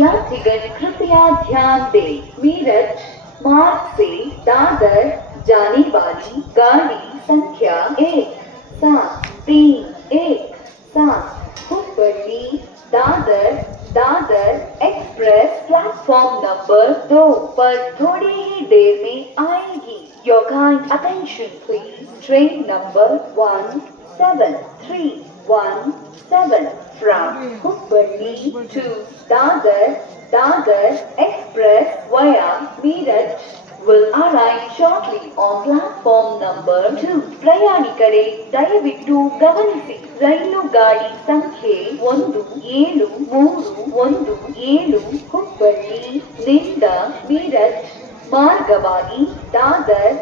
यात्रीगण कृपया ध्यान दें। मीरठ मार्ग से दादर जाने वाली गाड़ी संख्या 1731 Hubli Dadar Dadar express platform number 2 पर थोड़ी ही देर में आएगी। Your kind attention please. Train number 1731 from Hubballi to Dadar Dadar Express via Meerut will arrive shortly on platform number 2. ಪ್ರಯಾಣಿಕರೇ ದಯವಿಟ್ಟು ಗಮನಿಸಿ, ರೈಲು ಗಾಡಿ ಸಂಖ್ಯೆ 1737 ಹುಬ್ಬಳ್ಳಿ ನಿಂದ ಮೀರತ್ ಮಾರ್ಗವಾಗಿ ದಾದರ್